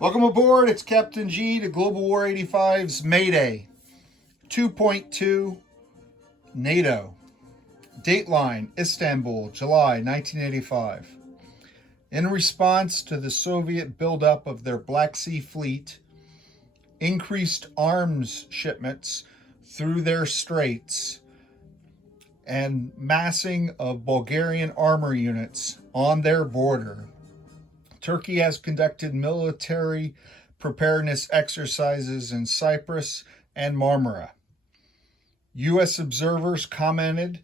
Welcome aboard. It's Captain G to Global War 85's Mayday 2.2 Nato. Dateline, Istanbul, July 1985. In response to the Soviet buildup of their Black Sea Fleet, increased arms shipments through their straits, and massing of Bulgarian armor units on their border, Turkey has conducted military preparedness exercises in Cyprus and Marmara. U.S. observers commented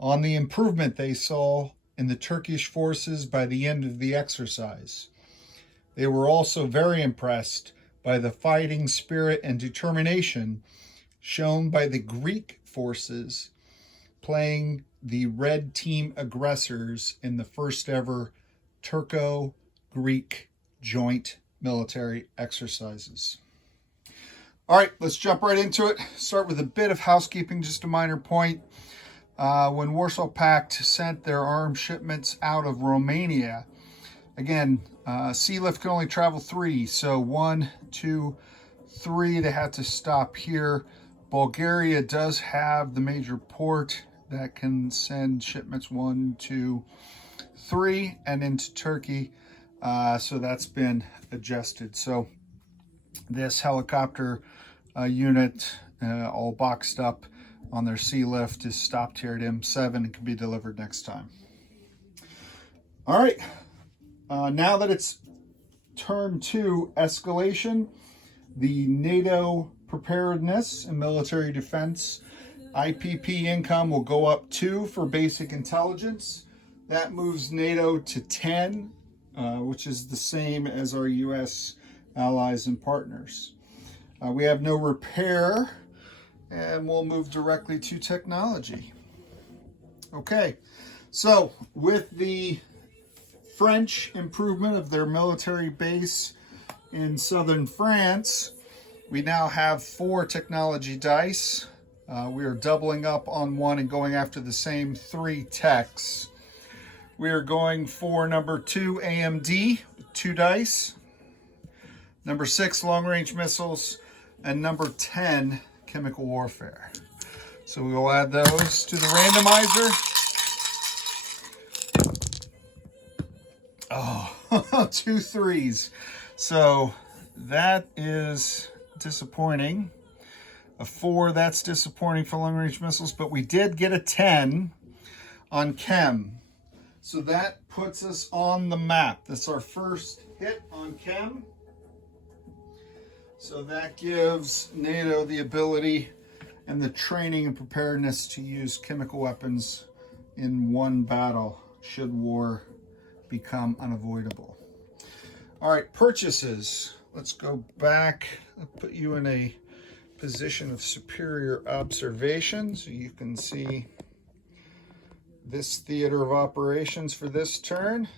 on the improvement they saw in the Turkish forces by the end of the exercise. They were also very impressed by the fighting spirit and determination shown by the Greek forces playing the red team aggressors in the first ever Turco-Greek joint military exercises. All right, let's jump right into it. Start with a bit of housekeeping, just a minor point. When Warsaw Pact sent their arms shipments out of Romania, again, sea lift can only travel 3. So 1, 2, 3, they had to stop here. Bulgaria does have the major port that can send shipments 1, 2, 3 and into Turkey. So that's been adjusted. So this helicopter unit, all boxed up on their sea lift, is stopped here at M7 and can be delivered next time. All right, now that it's turn 2 escalation, the NATO preparedness and military defense IPP income will go up 2 for basic intelligence. That moves NATO to 10, which is the same as our U.S. allies and partners. We have no repair, and we'll move directly to technology. Okay, so with the French improvement of their military base in southern France, we now have 4 technology dice. We are doubling up on 1 and going after the same 3 techs. We are going for number 2 AMD, 2 dice. Number 6 long-range missiles, and number 10 chemical warfare. So we will add those to the randomizer. Oh, 2 3s. So that is disappointing. A 4, that's disappointing for long-range missiles, but we did get a 10 on chem. So that puts us on the map. That's our first hit on chem. So that gives NATO the ability and the training and preparedness to use chemical weapons in one battle should war become unavoidable. All right, purchases. Let's go back. I'll put you in a position of superior observation so you can see this theater of operations for this turn.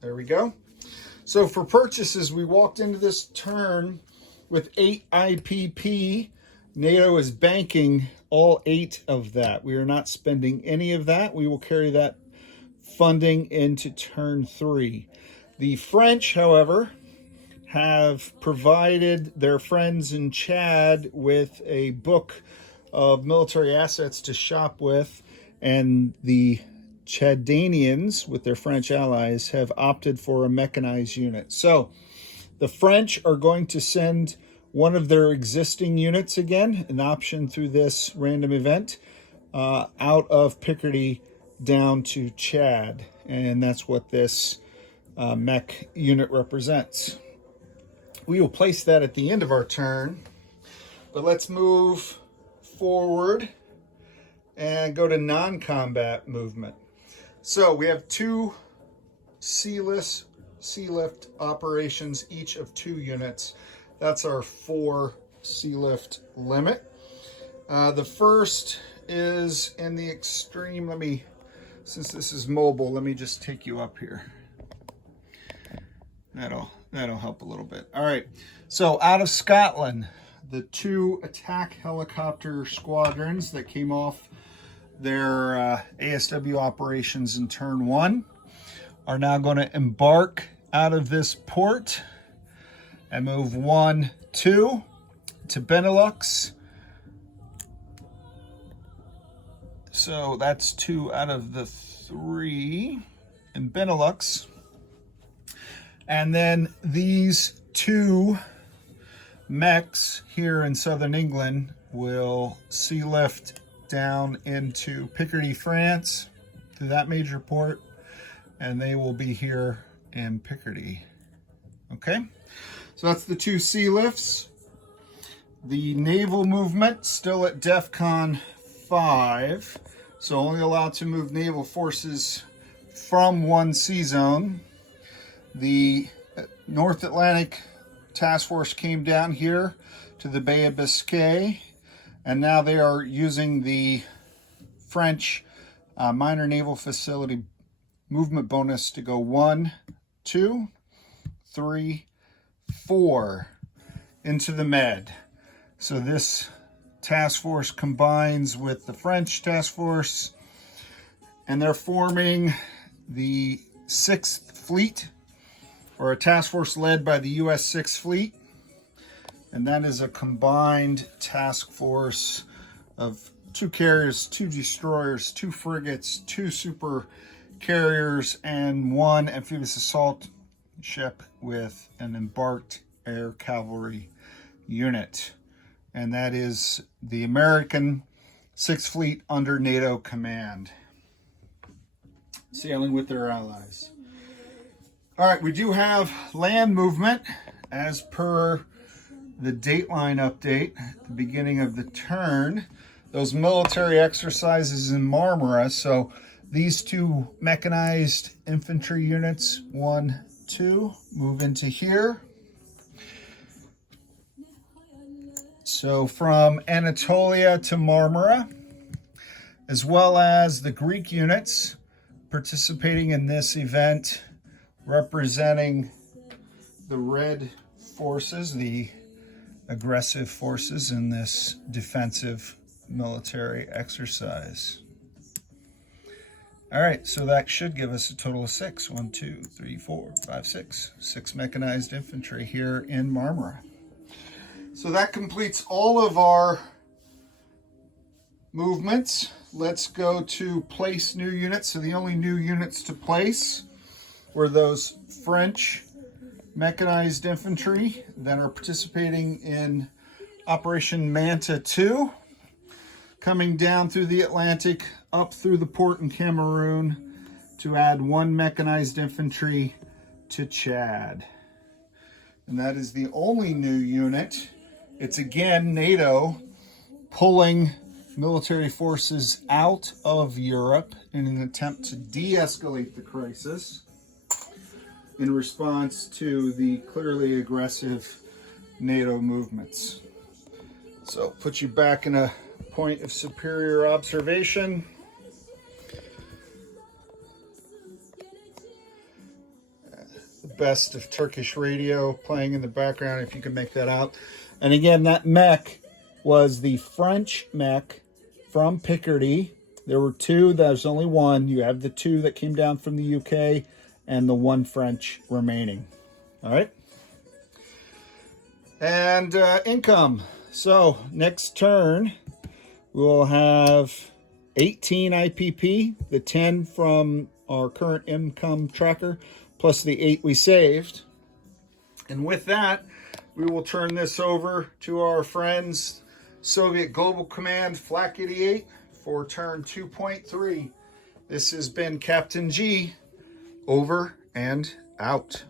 There we go. So for purchases, we walked into this turn with 8 IPP. NATO is banking all 8 of that. We are not spending any of that. We will carry that funding into turn 3. The French, however, have provided their friends in Chad with a book of military assets to shop with, and the Chadanians, with their French allies, have opted for a mechanized unit. So the French are going to send one of their existing units again, an option through this random event, out of Picardy down to Chad. And that's what this mech unit represents. We will place that at the end of our turn, but let's move forward and go to non-combat movement. So we have 2 sea lift operations, each of 2 units. That's our 4 sea lift limit. The first is in the extreme. Since this is mobile, let me just take you up here. That'll help a little bit. All right, so out of Scotland, the 2 attack helicopter squadrons that came off their ASW operations in turn 1 are now going to embark out of this port and move 1, 2 to Benelux. So that's 2 out of the 3 in Benelux. And then these 2 mechs here in southern England will sea lift down into Picardy, France, through that major port, and they will be here in Picardy. Okay, so that's the 2 sea lifts. The naval movement still at DEFCON 5, so only allowed to move naval forces from 1 sea zone. The North Atlantic Task Force came down here to the Bay of Biscay, and now they are using the French minor naval facility movement bonus to go 1, 2, 3, 4 into the Med. So this task force combines with the French task force, and they're forming the 6th Fleet, or a task force led by the U.S. 6th Fleet. And that is a combined task force of 2 carriers, 2 destroyers, 2 frigates, 2 super carriers, and 1 amphibious assault ship with an embarked air cavalry unit. And that is the American 6th Fleet under NATO command, sailing with their allies. All right, we do have land movement as per the Dateline update at the beginning of the turn. Those military exercises in Marmara. So these 2 mechanized infantry units, 1, 2, move into here. So from Anatolia to Marmara, as well as the Greek units participating in this event, representing the red forces, the aggressive forces in this defensive military exercise. All right, so that should give us a total of 6. 1, 2, 3, 4, 5, 6. 6 mechanized infantry here in Marmara. So that completes all of our movements. Let's go to place new units. So the only new units to place were those French mechanized infantry that are participating in Operation Manta 2, coming down through the Atlantic, up through the port in Cameroon to add 1 mechanized infantry to Chad. And that is the only new unit. It's again NATO pulling military forces out of Europe in an attempt to de-escalate the crisis in response to the clearly aggressive NATO movements. So put you back in a point of superior observation. The best of Turkish radio playing in the background, if you can make that out. And again, that mech was the French mech from Picardy. There were 2, there's only 1. You have the 2 that came down from the UK and the 1 French remaining. All right. And income. So next turn, we'll have 18 IPP, the 10 from our current income tracker, plus the 8 we saved. And with that, we will turn this over to our friends, Soviet Global Command Flak 88, for turn 2.3. This has been Captain G, over and out.